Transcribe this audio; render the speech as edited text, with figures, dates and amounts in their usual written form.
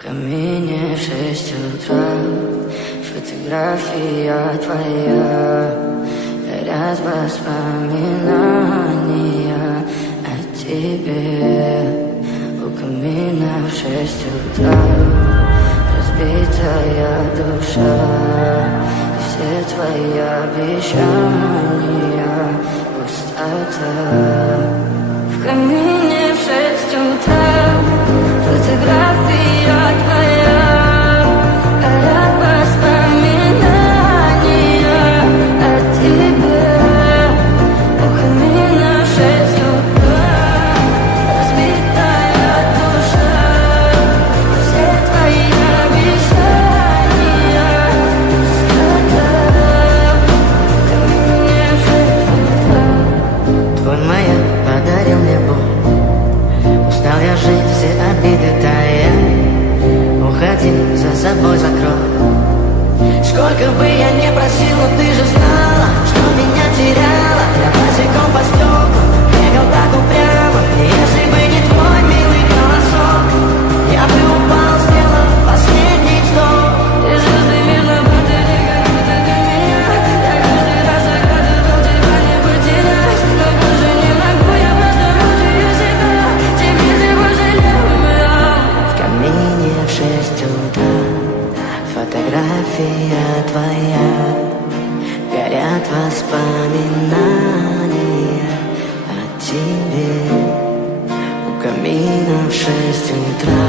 В камине в 6 утра, фотография твоя, горят воспоминания о тебе. У камина в 6 утра, разбитая душа, и все твои обещания пустота. В камине в 6 утра, фотография твоя, горят воспоминания о тебе. У камина в 6 утра, разбитая душа, все твои обещания пустота. В камине в 6 утра. Твой маяк подарил мне боль. Устал я жить, все обиды тая. Уходи, за собой закрой. Сколько бы я не просил, но ты же знала, что меня теряла. Я босиком по стеклу бегал так упрямо. И если бы не твой милый голосок, я бы упал, сделал последний вздох. Ты звезды мирно будто как будто ты меня. Я каждый раз загадывал тебя не потерять, но больше не могу, я просто мучаю себя. Тебе больше не умру. В камине в 6 утра, фотография твоя, горят воспоминания о тебе. У камина в 6 утра.